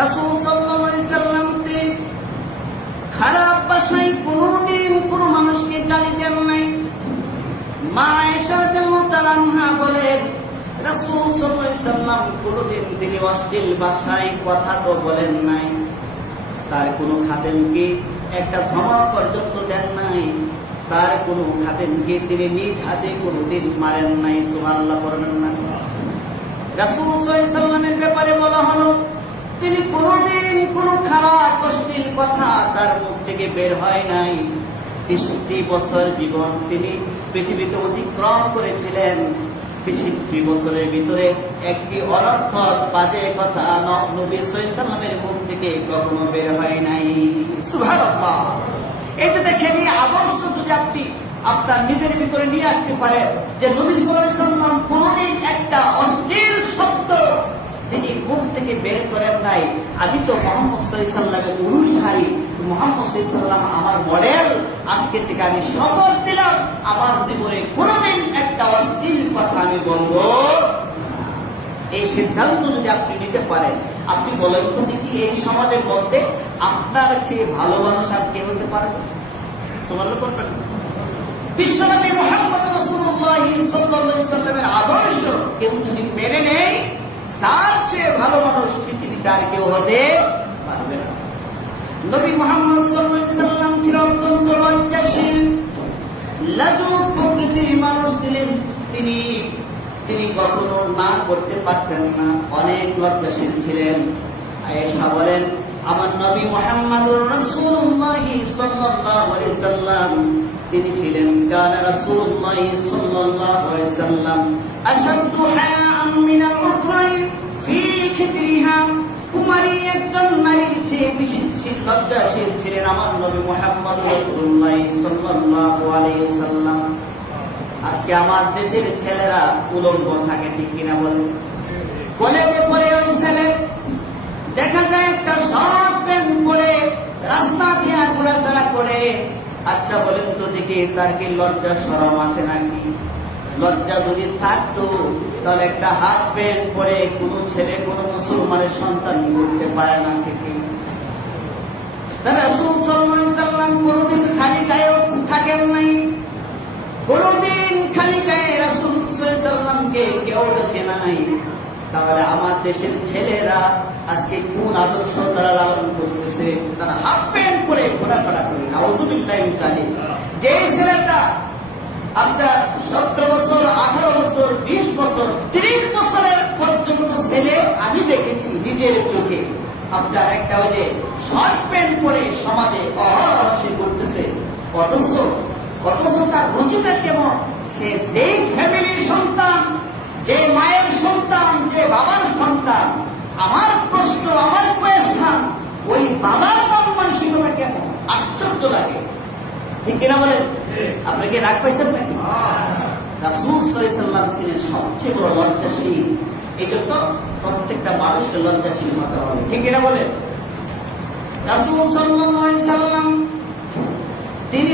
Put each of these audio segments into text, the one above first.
রাসূল সাল্লাল্লাহু আলাইহি সাল্লাম তিনি খারাপ ভাষায় কোনদিন কোনো মানুষকে গালি দেন নাই। মা আয়েশা রাদিয়াল্লাহু তাআলা আনহা বলেন, রাসূল সাল্লাল্লাহু আলাইহি সাল্লাম কোনদিন তিনি অশ্লীল ভাষায় কথা তো বলেন নাই, তার কোনো খাদেমকে একটা ধমক পর্যন্ত দেন নাই, তার কোনো খাদেমকে তিনি নিজ হাতে কোনদিন মারেন নাই। সুবহানাল্লাহ পড়বেন না? রাসূল সাল্লাল্লাহু আলাইহি সাল্লামের ব্যাপারে বলা হলো, তিনি কোনদিন কোন খারাপ অশ্লীল কথা তার মুখ থেকে বের হয় নাই। ৬৩ বছর জীবন তিনি পৃথিবীতে অতিক্রম করেছিলেন। ৬৩ বছরের ভিতরে একটি অনর্থক বাজে কথা নবী সাল্লাল্লাহু আলাইহি সাল্লামের মুখ থেকে কখনো বের হয় নাই। সুবহানাল্লাহ। এই যে দেখেন, এই আদর্শ যদি আপনি আপনার নিজের ভিতরে নিয়ে আসতে পারেন যে নবী সাল্লাল্লাহু আলাইহি সাল্লাম কোনদিন একটা অশ্লীল শব্দ তিনি মুখ থেকে বের করেন নাই। আমি তো মুহাম্মদ সাল্লাল্লাহু আলাইহি সাল্লামের অনুসারী, মুহাম্মদ সাল্লাল্লাহু আলাইহি সাল্লাম আমার মডেল। আজকে থেকে আমি শপথ দিলাম আমার জীবনে কোনদিন একটা অশ্লীল কথা আমি বলবো। এই সিদ্ধান্ত যদি আপনি নিতে পারেন, আপনি বলেন তো দেখি এই সমাজের মধ্যে আপনার চেয়ে ভালো মানুষ আর কে হতে পারবে? সুবহানাল্লাহ করবেন। বিশ্বনবী মুহাম্মদ রাসূলুল্লাহ সাল্লাল্লাহু আলাইহি সাল্লামের আদর্শ কেউ যদি মেনে নেয়, তার চেয়ে ভালো মানুষ পৃথিবীতে আর কেউ হতে পারবে না। নবী মুহাম্মদ সাল্লাল্লাহু আলাইহি সাল্লাম ছিলেন অত্যন্ত লজ্জাশীল, লাজুক প্রকৃতির মানুষ ছিলেন। তিনি কখনো না করতে পারতেন না, অনেক লজ্জাশীল ছিলেন। আয়েশা বলেন, আমার নবী মুহাম্মদুর রাসূলুল্লাহ সাল্লাল্লাহু আলাইহি সাল্লাম তিনি ছিলেন কানা রাসূলুল্লাহ সাল্লাল্লাহু আলাইহি সাল্লাম আশাদ্দু হায়াআন মিনাল উখরাই ফি খিদরিহা। কুমারী একজন নারীর চেয়ে বেশি লজ্জাশীল ছিলেন আমার নবী মুহাম্মদ রাসূলুল্লাহ সাল্লাল্লাহু আলাইহি সাল্লাম। আজকে আমার দেশের ছেলেরা উলঙ্গ থাকে, ঠিক কিনা বলেন? কলেজে পড়ে ওই ছেলে দেখা যায় একটা শর্ট প্যান্ট পরে রাস্তা দিয়ে ঘোরাফেরা করে। আচ্ছা বলেন তো দেখি, তার কি লজ্জা শরম আছে নাকি? লজ্জা যদি থাকতো তাহলে একটা হাফ প্যান্ট পরে কোনো ছেলে কোনো মুসলমানের সন্তান করতে পারে না। ঠিক রাসূল সাল্লাল্লাহু আলাইহি সাল্লাম কোনদিন খালি গায়ে থাকেন নাই, কোনদিন খালি গায়ে রাসূল সাল্লাল্লাহু আলাইহি সাল্লামকে কেউ দেখে নাই। তাহলে আমার দেশের ছেলেরা আজকে কোন আদর্শ তারা লালন করতেছে? তারা হাফ প্যান্ট পরে ঘোরাফেরা করে। নাউযুবিল্লাহি মিন যালিক। যে ছেলেটা আপনার 17 বছর, 18 বছর, 20 বছর, 30 বছরের পর্যন্ত ছেলে আমি দেখেছি নিজের চোখে, আপনার একটা ওই যে শর্ট প্যান্ট পরে সমাজে অহরহ করতেছে। অথচ তার রুচিটা কেমন? সে যেই ফ্যামিলির সন্তান, যে মায়ের সন্তান, যে বাবার সন্তান, আমার প্রশ্ন, আমার কোয়েশ্চন, ওই বাবার মন মানসিকতা কেমন? আশ্চর্য লাগে, ঠিক কিনা বলেন? আপনি কি রাগ পাইছেন নাকি? রাসূল সাল্লাল্লাহু আলাইহি সাল্লাম ছিলেন সবচেয়ে বড় লজ্জাশীল। এই জন্য প্রত্যেকটা মানুষকে লজ্জাশীল হতে হবে, ঠিক কিনা বলেন? রাসূল সাল্লাল্লাহু আলাইহি সাল্লাম তিনি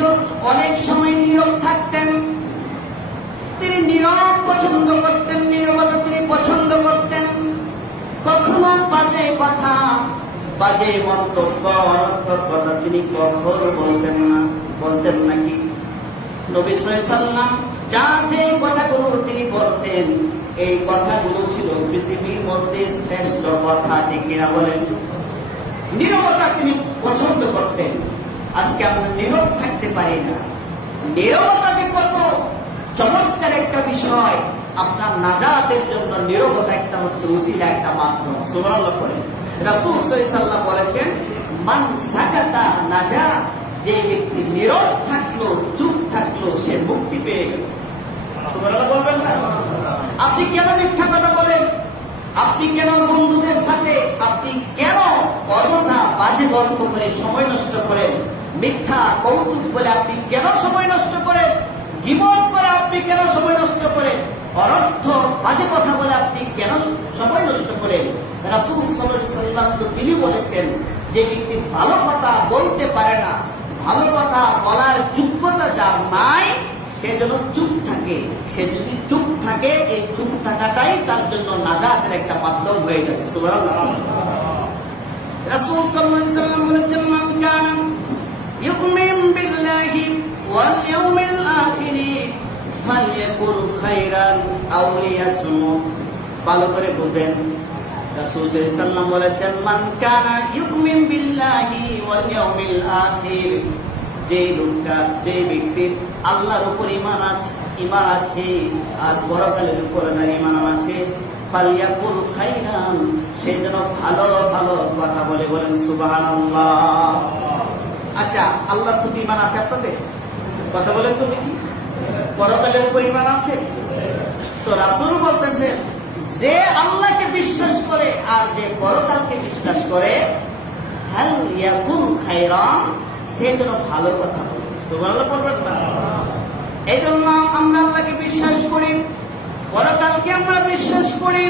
অনেক সময় নীরব থাকতেন। তিনি নীরব পছন্দ করতেন, নীরবতা তিনি পছন্দ করতেন। কখনো বাজে কথা, বাজে মন্তব্য, অনর্থক কথা তিনি কখনো বলতেন নাকি? নবী সাল্লাল্লাহু আলাইহি সাল্লাম যা যে কথাগুলো তিনি বলতেন, এই কথাগুলো ছিল পৃথিবীর মধ্যে শ্রেষ্ঠ কথা, ঠিক কিনা বলেন? নীরবতা তিনি পছন্দ করতেন। আজকে আমরা নীরব থাকতে পারি না। নীরবতা যে কত চমৎকার একটা বিষয়, আপনার নাজাতের জন্য নীরবতা একটা হচ্ছে উসিলা, একটা মাধ্যম। সুবহানাল্লাহ করেন। রাসূল সাল্লাল্লাহু আলাইহি সাল্লাম বলেছেন, মান সাকাতা নাজা, যে ব্যক্তি নীরব থাকলো, চুপ থাকলো, সে মুক্তি পেয়ে গেল। সুবহানাল্লাহ বলবেন না? আপনি কেন মিথ্যা কথা বলেন? আপনি কেন বন্ধুদের সাথে আপনি কেন অযথা বাজে গল্প করে সময় নষ্ট করেন? মিথ্যা কৌতুক বলে আপনি কেন সময় নষ্ট করেন? গীবত করে আপনি কেন সময় নষ্ট করেন? অনর্থ বাজে কথা বলে আপনি কেন সময় নষ্ট করেন? রাসূল সাল্লাল্লাহু আলাইহি সাল্লাম তো তিনি বলেছেন, যে ব্যক্তি ভালো কথা বলতে পারে না, ভালো কথা বলার যোগ্যতা যার নাই, সে যেন চুপ থাকে। সে যদি চুপ থাকে, এই চুপ থাকাটাই তার জন্য নাজাতের একটা মাধ্যম হয়ে যাবে। সুবহানাল্লাহ। واليوم الآخر فليقل خيرا أو ليصمت। ভালো করে বুঝেন, রাসূল সাল্লাল্লাহু আলাইহি ওয়াসাল্লাম বলেছেন, মান কানা ইউমিন বিল্লাহি ওয়াল ইয়াউমিল আখির, যে লোকটা, যে ব্যক্তির আল্লাহর উপর ঈমান আছে আর পরকালের উপর ঈমান আছে, ফালিয়াকুল খাইরান, সে যেন ভালো ভালো কথা বলে। বলেন সুবহানাল্লাহ। আচ্ছা, আল্লাহর প্রতি ঈমান আছে আপনাদের? কথা বলেন তো দেখি, পরকালের উপর ঈমান আছে? তো রাসূল বলতেছেন, যে আল্লাহকে বিশ্বাস করে আর যে পরকালকে বিশ্বাস করে, হাল ইয়াকুল খায়রান, সে যেন ভালো কথা বলে। সুবহানাল্লাহ পড়বেন না? এই জন্য আমরা আল্লাহকে বিশ্বাস করি, পরকালকে আমরা বিশ্বাস করি।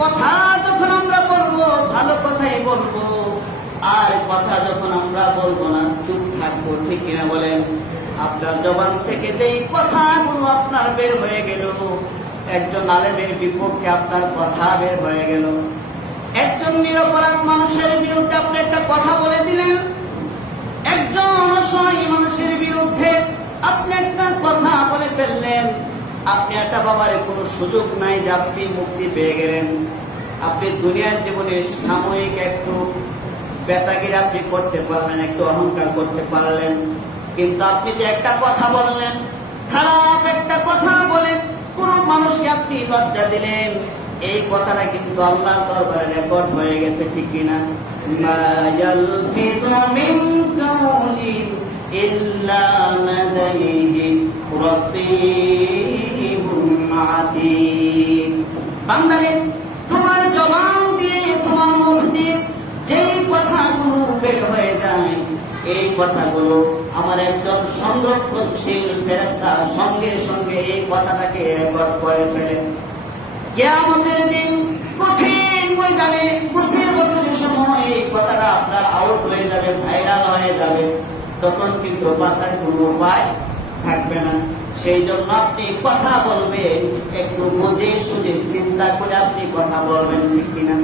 কথা যখন আমরা বলবো, ভালো কথাই বলবো, আর কথা যখন আমরা বলবো না, চুপ থাকবো। ঠিক কিনা বলেন? আপনার জবান থেকে যেই কথাগুলো আপনার বের হয়ে গেল, একজন আলেমের বিপক্ষে আপনার কথা বের হয়ে গেল, একজন নিরপরাধ মানুষের বিরুদ্ধে আপনি একটা কথা বলে দিলেন, একজন অসহায় মানুষের বিরুদ্ধে আপনি একটা কথা বলে ফেললেন, আপনি একটা বাবারে কোনো সুযোগ নাই যে আপনি মুক্তি পেয়ে গেলেন। আপনি দুনিয়ার জীবনে সাময়িক একটু বেতাগিরি আপনি করতে পারলেন, একটু অহংকার করতে পারলেন, কিন্তু আপনি যে একটা কথা বললেন, খারাপ একটা কথা বলে কোন মানুষকে আপনি লজ্জা দিলেন, এই কথাটা কিন্তু আল্লাহর দরবারে রেকর্ড হয়ে গেছে। ঠিক কিনা? মা ইয়ালফিযু মিন কাওলিন ইল্লা লাদাইহি রাকীবুন আতীদ। বান্দারে, তোমার জবান দিয়ে, তোমার মুখ দিয়ে যেই কথাগুলো বের হয়ে যায়, এই কথাগুলো আমার একজন সংরক্ষণশীল ফেরেশতা সঙ্গে সঙ্গে এই কথাটাকে রেকর্ড করে ফেলে। কিয়ামতের দিন কঠিন ময়দানে, মুসিবতের সময় এই কথাটা আপনার আউট হয়ে যাবে, ভাইরাল হয়ে যাবে, তখন কিন্তু বাঁচার কোনো উপায় থাকবে না। সেই জন্য আপনি কথা বলবেন, একটু বুঝে শুনে চিন্তা করে আপনি কথা বলবেন। ঠিক কিনা?